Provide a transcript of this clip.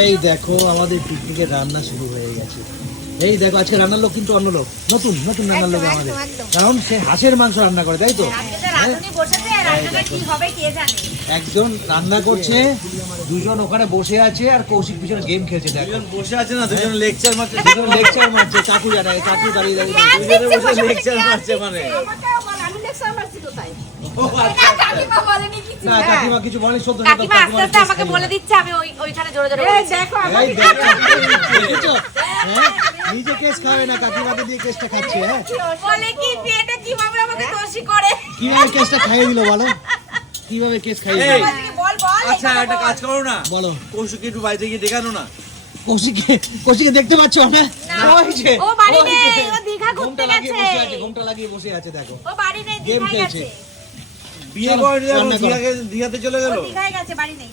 এই দেখো আমাদের পিকনিকের রান্না শুরু হয়ে গেছে। এই দেখো আজকে রান্নার লোক কিন্তু অন্য লোক, নতুন নতুন রান্নার লোক আমাদের, কারণ সে হাঁসের মাংস রান্না করে, তাই তো? একজন রান্না করছে, দুজন ওখানে বসে আছে, আর কৌশিক পিছনে গেম খেলছে। দুজন বসে আছে না, দুজন লেকচার মারছে, দুজন লেকচার মারছে। কাকু জানে, কাকু দাঁড়িয়ে দাঁড়িয়ে দুজনে বসে লেকচার মারছে। মানে না, কাকিমা কিছু বলে, সত্য কাকিমা আস্তে আস্তে আমাকে বলে দিচ্ছে, আমি ওইখানে জোরে জোরে বলছি। দেখো নিজে কেস খাবে না, কাকিমাকে দিয়ে কেসটা খাচ্ছে। হ্যাঁ, বলে কি মেয়েটা কিভাবে আমাকে দোষী করে, কিভাবে কেসটা খাইয়ে দিল বলো, কিভাবে কেস খাইয়ে দিল? বল বল। আচ্ছা একটা কাজ করো না, বলো। কৌশিক একটু বাড়িতে গিয়ে দেখানো না। কৌশিকে দেখতে পাচ্ছ না? ও বাড়ি নেই, ও দীঘা ঘুরতে গেছে। ঘুমটা লাগিয়ে বসে আছে, দেখো ও বাড়ি নেই, গেম দীঘায় খেলছে। গেছে। বিয়ে করে দীঘাতে চলে গেল। ও দীঘায় গেছে, বাড়ি নেই।